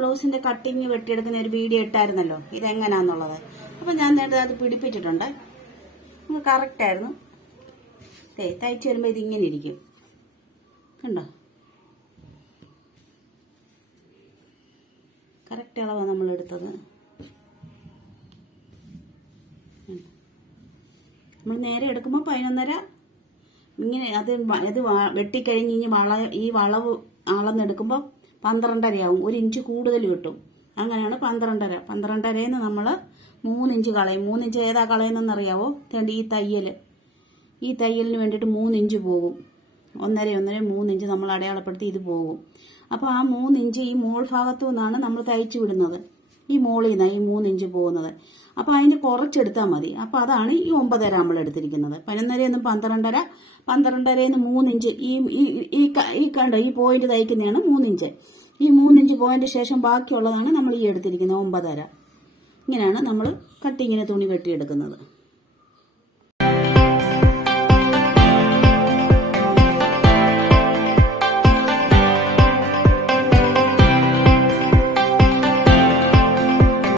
ബ്ലൗസിന്റെ cutting വെട്ടിയെടുക്കുന്ന ഒരു video ഇട്ടായിരുന്നല്ലോ ഇതെങ്ങനാന്നുള്ളത്. അപ്പൊ ഞാൻ നേരത്തെ അത് പിടിപ്പിച്ചിട്ടുണ്ട്. നമുക്ക് കറക്റ്റ് ആയിരുന്നു. തയ്ച്ചു വരുമ്പോ ഇതിങ്ങനെ ഇരിക്കും, കണ്ടോ? കറക്റ്റ് അളവാണ് നമ്മൾ എടുത്തത്. നമ്മൾ നേരെ എടുക്കുമ്പോൾ 11.5 ഇങ്ങനെ അത് വെട്ടിക്കഴിഞ്ഞ് ഈ വളവ് അളന്നെടുക്കുമ്പോൾ 12.5 ആവും. 1 ഇഞ്ച് കൂടുതൽ കിട്ടും. അങ്ങനെയാണ് 12.5. 12.5 നമ്മൾ 3 ഇഞ്ച് കളയും. 3 ഇഞ്ച് ഏതാ കളയുന്നറിയാവോ? ഈ തയ്യലിന് വേണ്ടിയിട്ട് 3 ഇഞ്ച് പോകും. 1.5 3 ഇഞ്ച് നമ്മൾ അടയാളപ്പെടുത്തി ഇത് പോകും. അപ്പോൾ ആ 3 ഇഞ്ച് ഈ മോൾ ഭാഗത്തു നിന്നാണ് നമ്മൾ തയ്ച്ചു വിടുന്നത്. ഈ മോളിൽ നിന്നാണ് ഈ 3 ഇഞ്ച് പോകുന്നത്. അപ്പോൾ അതിന് കുറച്ചെടുത്താൽ മതി. അപ്പോൾ അതാണ് ഈ 9.5 നമ്മൾ എടുത്തിരിക്കുന്നത്. 11.5 12.5 12.5 3 ഇഞ്ച് ഈ കണ്ടോ, ഈ പോയിന്റ് തയ്ക്കുന്നതാണ് 3 ഇഞ്ച്. ഈ 3 ഇഞ്ച് പോയിന്റ് ശേഷം ബാക്കിയുള്ളതാണ് നമ്മൾ ഈ എടുത്തിരിക്കുന്നത് 9.5. ഇങ്ങനെയാണ് നമ്മൾ കട്ടിങ്ങിന് തുണി വെട്ടിയെടുക്കുന്നത്.